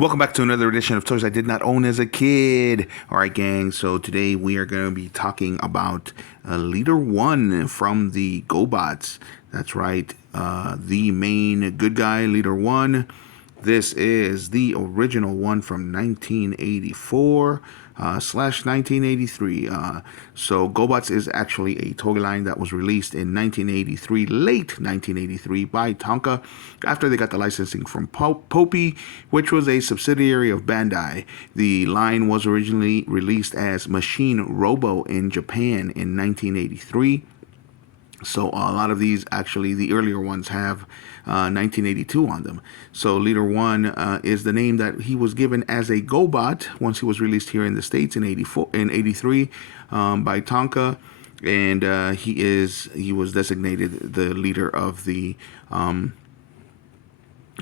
Welcome back to another edition of Toys I Did Not Own as a Kid. Alright, gang, so today we are going to be talking about Leader 1 from the Gobots. That's right, the main good guy, Leader 1. This is the original one from 1984 slash 1983. So Gobots is actually a toy line that was released in 1983, late 1983, by Tonka after they got the licensing from Popey, which was a subsidiary of Bandai. The line was originally released as Machine Robo in Japan in 1983. So a lot of these, actually, the earlier ones have 1982 on them. So Leader 1 is the name that he was given as a Gobot once he was released here in the States in 83 by Tonka. And he was designated the leader of the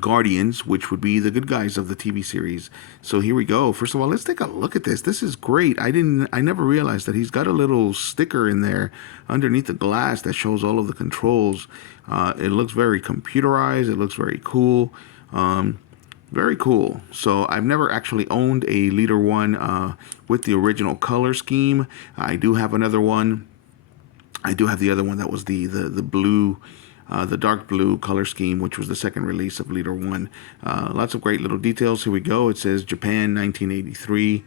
Guardians, which would be the good guys of the TV series. So here we go. First of all, let's take a look at this. This is great. I never realized that he's got a little sticker in there underneath the glass that shows all of the controls. It looks very computerized. It looks very cool. Very cool. So I've never actually owned a Leader 1 with the original color scheme. I do have another one. I do have the other one that was the blue, the dark blue color scheme, which was the second release of Leader 1. Lots of great little details. Here we go. It says Japan 1983.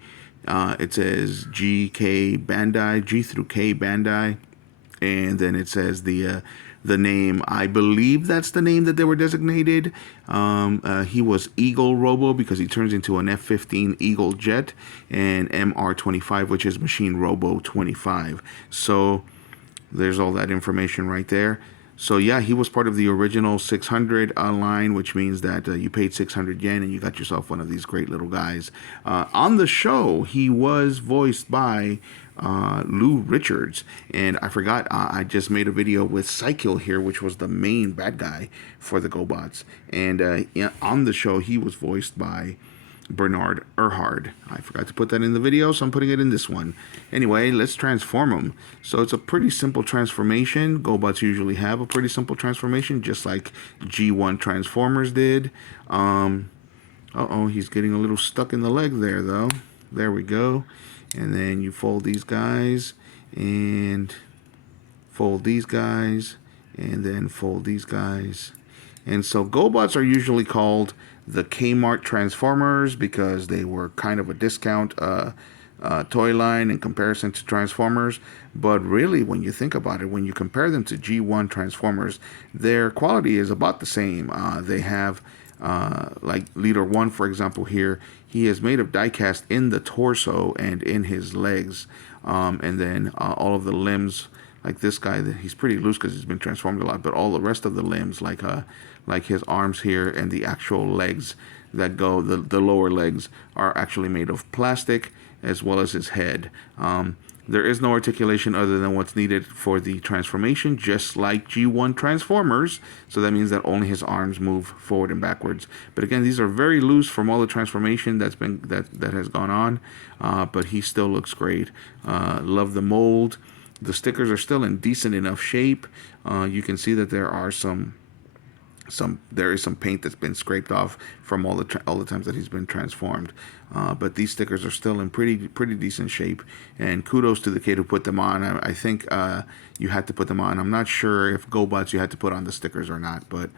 It says GK Bandai, G through K Bandai. And then it says the name. I believe that's the name that they were designated. He was Eagle Robo because he turns into an F-15 Eagle jet, and MR-25, which is Machine Robo 25. So there's all that information right there. So yeah, he was part of the original 600 line, which means that you paid 600 yen and you got yourself one of these great little guys. On the show, he was voiced by Lou Richards. And I forgot, I just made a video with Cycle here, which was the main bad guy for the Gobots. And on the show, he was voiced by Bernard Erhard. I forgot to put that in the video, so I'm putting it in this one. Anyway, let's transform him. So it's a pretty simple transformation. Gobots usually have a pretty simple transformation, just like G1 Transformers did. Uh-oh, he's getting a little stuck in the leg there, though. There we go. And then you fold these guys, and fold these guys, and then fold these guys. And so Gobots are usually called the Kmart Transformers because they were kind of a discount toy line in comparison to Transformers. But really, when you think about it, when you compare them to G1 Transformers, their quality is about the same. They have, like Leader 1, for example, here, he is made of die-cast in the torso and in his legs. And then all of the limbs, like this guy, he's pretty loose because he's been transformed a lot, but all the rest of the limbs, like his arms here and the actual legs that go, the lower legs, are actually made of plastic, as well as his head. There is no articulation other than what's needed for the transformation, just like G1 Transformers. So that means that only his arms move forward and backwards. But again, these are very loose from all the transformation that has gone on. But he still looks great. Love the mold. The stickers are still in decent enough shape. You can see that there are there is some paint that's been scraped off from all the times that he's been transformed. But these stickers are still in pretty decent shape. And kudos to the kid who put them on. I think you had to put them on. I'm not sure if Gobots you had to put on the stickers or not, but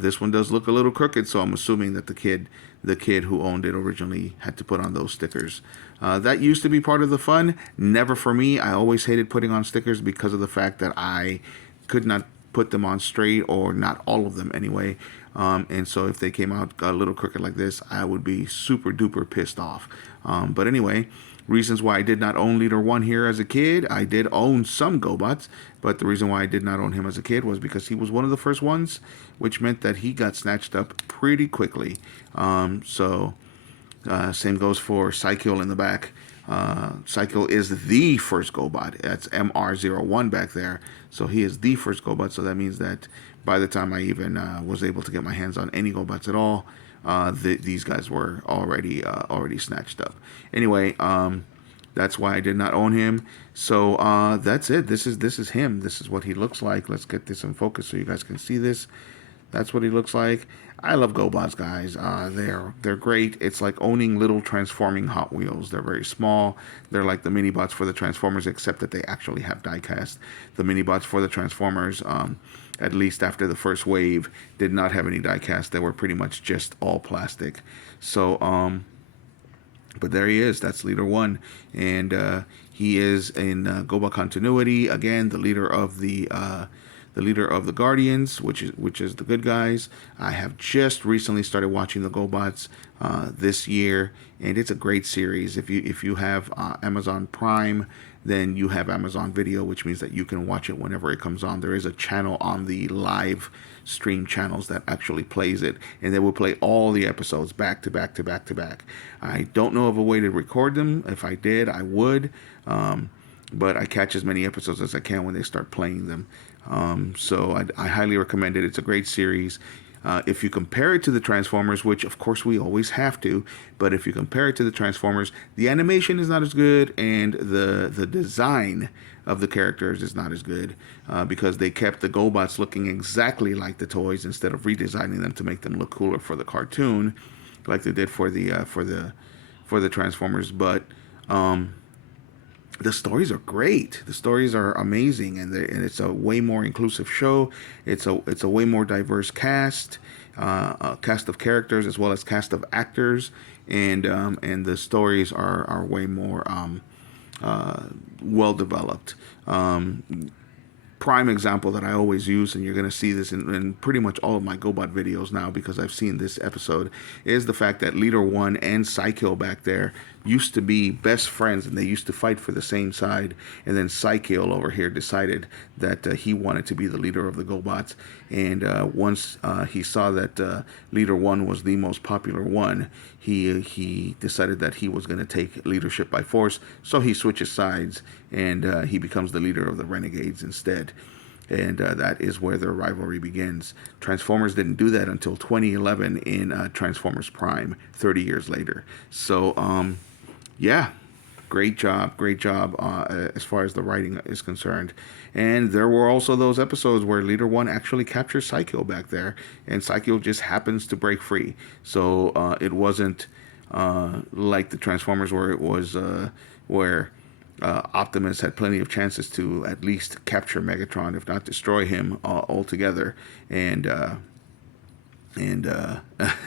this one does look a little crooked, so I'm assuming that the kid who owned it originally had to put on those stickers. That used to be part of the fun. Never for me. I always hated putting on stickers because of the fact that I could not put them on straight, or not all of them anyway. And so if they came out a little crooked like this, I would be super duper pissed off. But anyway, reasons why I did not own Leader 1 here as a kid. I did own some Gobots, but the reason why I did not own him as a kid was because he was one of the first ones, which meant that he got snatched up pretty quickly. Same goes for Cycle in the back. Cycle is the first Gobot. That's MR01 back there. So he is the first Gobot. So that means that by the time I even was able to get my hands on any Gobots at all, these guys were already snatched up. Anyway, that's why I did not own him. So that's it. This is him. This is what he looks like. Let's get this in focus so you guys can see this. That's what he looks like. I love GoBots, guys. They're great. It's like owning little transforming Hot Wheels. They're very small. They're like the mini bots for the Transformers, except that they actually have diecast. The mini bots for the Transformers, at least after the first wave, did not have any diecast. They were pretty much just all plastic. So, but there he is. That's Leader One, and he is in Gobot continuity again. The leader of the Guardians, which is the good guys. I have just recently started watching the GoBots this year, and it's a great series. If you have Amazon Prime, then you have Amazon Video, which means that you can watch it whenever it comes on. There is a channel on the live stream channels that actually plays it, and they will play all the episodes back to back to back to back. I don't know of a way to record them. If I did, I would. But I catch as many episodes as I can when they start playing them. So I highly recommend it. It's a great series. If you compare it to the Transformers, which of course we always have to, but if you compare it to the Transformers, the animation is not as good, and the design of the characters is not as good because they kept the GoBots looking exactly like the toys instead of redesigning them to make them look cooler for the cartoon, like they did for the Transformers. But the stories are great. The stories are amazing, and it's a way more inclusive show. It's a way more diverse cast, cast of characters as well as cast of actors, and the stories are way more well developed. Prime example that I always use, and you're going to see this in pretty much all of my GoBot videos now because I've seen this episode, is the fact that Leader One and Psycho back there used to be best friends, and they used to fight for the same side. And then Psycho over here decided that he wanted to be the leader of the GoBots. And once he saw that Leader One was the most popular one, he decided that he was going to take leadership by force. So he switches sides, and he becomes the leader of the Renegades instead. And that is where their rivalry begins. Transformers didn't do that until 2011 in Transformers Prime, 30 years later. So, yeah, great job as far as the writing is concerned. And there were also those episodes where Leader One actually captures Psycho back there, and Psycho just happens to break free. So it wasn't like the Transformers where it was where Optimus had plenty of chances to at least capture Megatron, if not destroy him altogether, and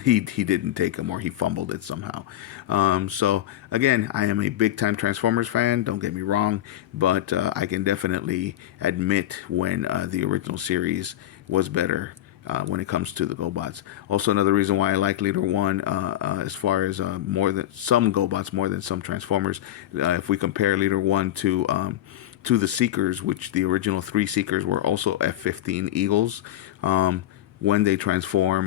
he didn't take him, or he fumbled it somehow. So again, I am a big time Transformers fan, don't get me wrong, but I can definitely admit when the original series was better when it comes to the GoBots. Also, another reason why I like Leader One, as far as more than some GoBots, more than some Transformers, if we compare Leader One to the Seekers, which the original 3 Seekers were also F-15 Eagles. When they transform,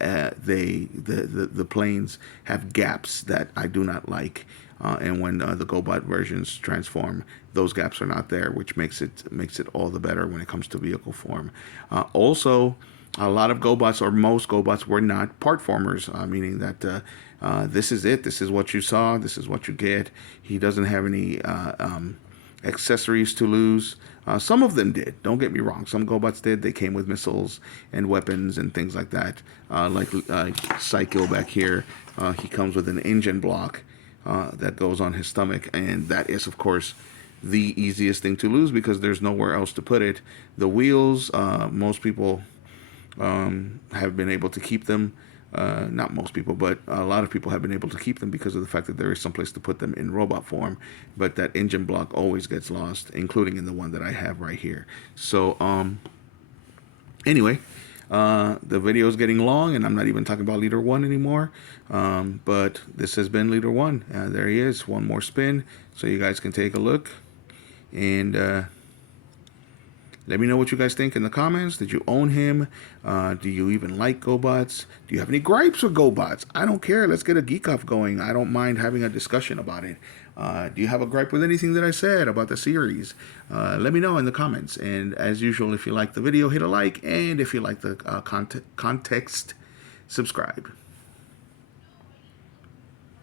the planes have gaps that I do not like, and when the GoBot versions transform, those gaps are not there, which makes it all the better when it comes to vehicle form. Also, a lot of GoBots, or most GoBots, were not part formers, meaning that this is it. This is what you saw. This is what you get. He doesn't have any accessories to lose. Some of them did. Don't get me wrong. Some GoBots did. They came with missiles and weapons and things like that. Like Psycho back here, he comes with an engine block that goes on his stomach, and that is, of course, the easiest thing to lose because there's nowhere else to put it. The wheels, most people have been able to keep them. Not most people, but a lot of people have been able to keep them because of the fact that there is some place to put them in robot form. But that engine block always gets lost, including in the one that I have right here. So, anyway, the video is getting long, and I'm not even talking about Leader One anymore. But this has been Leader One. There he is. One more spin, so you guys can take a look. And let me know what you guys think in the comments. Did you own him? Do you even like GoBots? Do you have any gripes with GoBots? I don't care. Let's get a geek off going. I don't mind having a discussion about it. Do you have a gripe with anything that I said about the series? Let me know in the comments. And as usual, if you like the video, hit a like. And if you like the context, subscribe.